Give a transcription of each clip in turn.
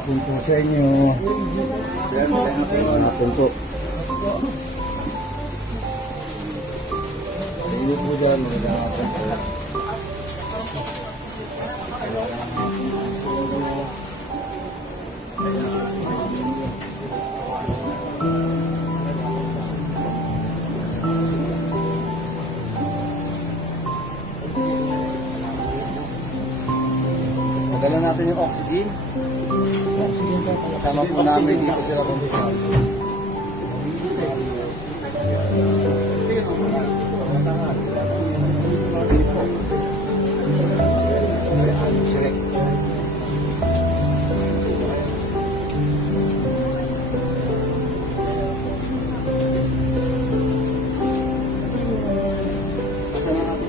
hapon po sa inyo. Hapon po. Hindi po doon, magandang hapon po. Madala natin yung oxygen. Kasama po namin dito sila kung dito. Kasama natin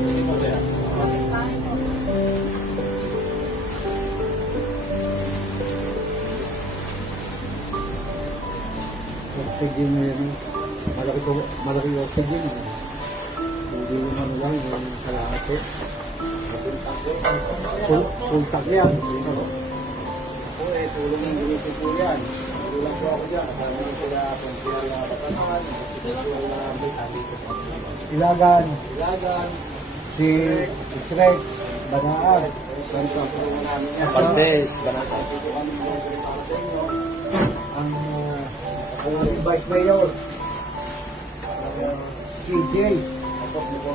Oxygen na yan. Malaki po, malaki oxygen. eh. Hindi ano lang, yung kalahati. Tank yan. Ano? Ako eh, tulong ng ganito po yan. Tulong po ako dyan. Kasama ko sila, Pangsial na Batangan, si Pangsial na Ilagan. Ilagan. Si Shrek, Banaan. Santa sa ang ating Vice Mayor. Uh, CJ. Ako, po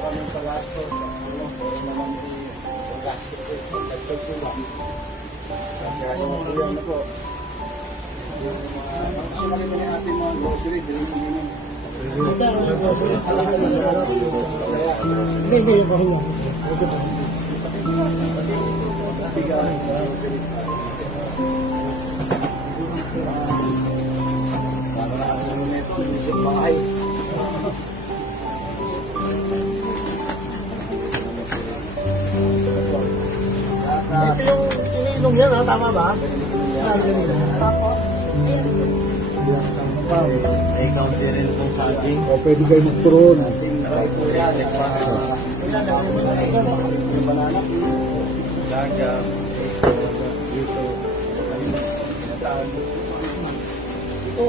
kami sa gastos. Ano, pero naman yung gastos ko. Nagtag ko ba? Kaya yung mga yan po. Yung mga, ang kami na ating mga grocery, bilhin mo yun. Hindi, hindi, yung pahinga. Para bahay. Ito yung iniinom yan, ha? Tama ba? Ganun? Tapos, May counter rin itong saging. O pwede kayo magturon. Gaga. Ito,